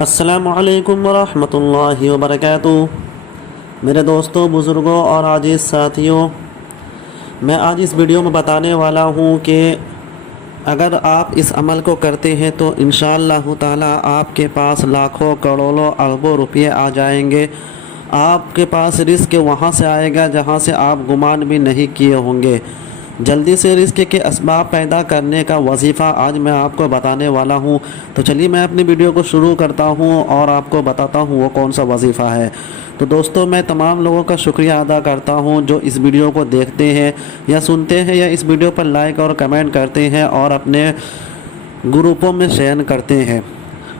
السلام علیکم ورحمۃ اللہ وبرکاتہ۔ میرے دوستوں، بزرگوں اور عزیز ساتھیوں، میں آج اس ویڈیو میں بتانے والا ہوں کہ اگر آپ اس عمل کو کرتے ہیں تو انشاءاللہ تعالی آپ کے پاس لاکھوں کروڑوں اربوں روپے آ جائیں گے۔ آپ کے پاس رزق وہاں سے آئے گا جہاں سے آپ گمان بھی نہیں کیے ہوں گے۔ جلدی سے رزق کے اسباب پیدا کرنے کا وظیفہ آج میں آپ کو بتانے والا ہوں۔ تو چلیے میں اپنی ویڈیو کو شروع کرتا ہوں اور آپ کو بتاتا ہوں وہ کون سا وظیفہ ہے۔ تو دوستو، میں تمام لوگوں کا شکریہ ادا کرتا ہوں جو اس ویڈیو کو دیکھتے ہیں یا سنتے ہیں یا اس ویڈیو پر لائک اور کمنٹ کرتے ہیں اور اپنے گروپوں میں شیئر کرتے ہیں۔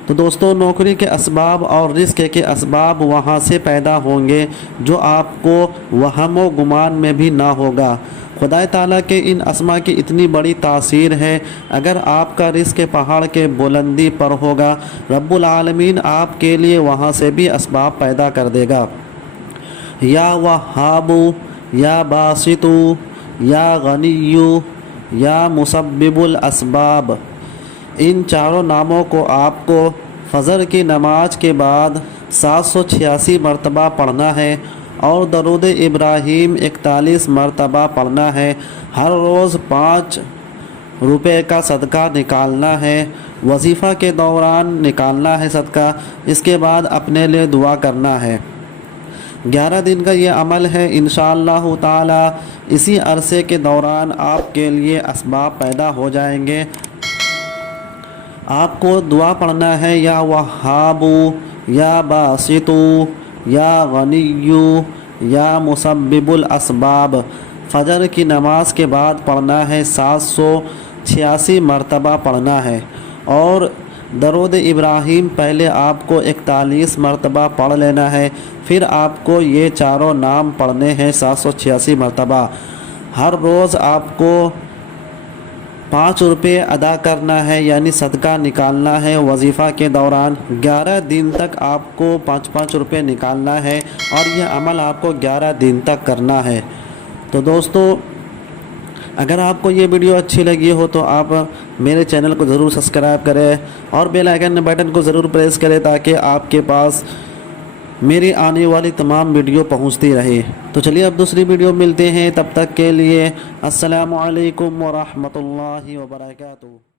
تو دوستو، نوکری کے اسباب اور رزق کے اسباب وہاں سے پیدا ہوں گے جو آپ کو وہم و گمان میں بھی نہ ہوگا۔ خدا تعالیٰ کے ان اسماء کی اتنی بڑی تاثیر ہے، اگر آپ کا رزق پہاڑ کے بلندی پر ہوگا، رب العالمین آپ کے لیے وہاں سے بھی اسباب پیدا کر دے گا۔ یا وہاب، یا باسط، یا غنی، یا مسبب الاسباب، ان چاروں ناموں کو آپ کو فجر کی نماز کے بعد 786 مرتبہ پڑھنا ہے اور درود ابراہیم 41 مرتبہ پڑھنا ہے۔ ہر روز 5 روپے کا صدقہ نکالنا ہے، وظیفہ کے دوران نکالنا ہے صدقہ۔ اس کے بعد اپنے لیے دعا کرنا ہے۔ 11 دن کا یہ عمل ہے، انشاءاللہ تعالی اسی عرصے کے دوران آپ کے لیے اسباب پیدا ہو جائیں گے۔ آپ کو دعا پڑھنا ہے، یا وہاب، یا باسط، یا غنی، یا مسبب الاسباب۔ فجر کی نماز کے بعد پڑھنا ہے، 786 مرتبہ پڑھنا ہے، اور درود ابراہیم پہلے آپ کو 41 مرتبہ پڑھ لینا ہے، پھر آپ کو یہ چاروں نام پڑھنے ہیں 786 مرتبہ۔ ہر روز آپ کو 5 روپے ادا کرنا ہے، یعنی صدقہ نکالنا ہے وظیفہ کے دوران۔ 11 دن تک آپ کو 5 روپے نکالنا ہے اور یہ عمل آپ کو 11 دن تک کرنا ہے۔ تو دوستو، اگر آپ کو یہ ویڈیو اچھی لگی ہو تو آپ میرے چینل کو ضرور سبسکرائب کریں اور بیل آئیکن بٹن کو ضرور پریس کریں تاکہ آپ کے پاس میری آنے والی تمام ویڈیو پہنچتی رہے۔ تو چلیے اب دوسری ویڈیو ملتے ہیں، تب تک کے لیے السلام علیکم ورحمۃ اللہ وبرکاتہ۔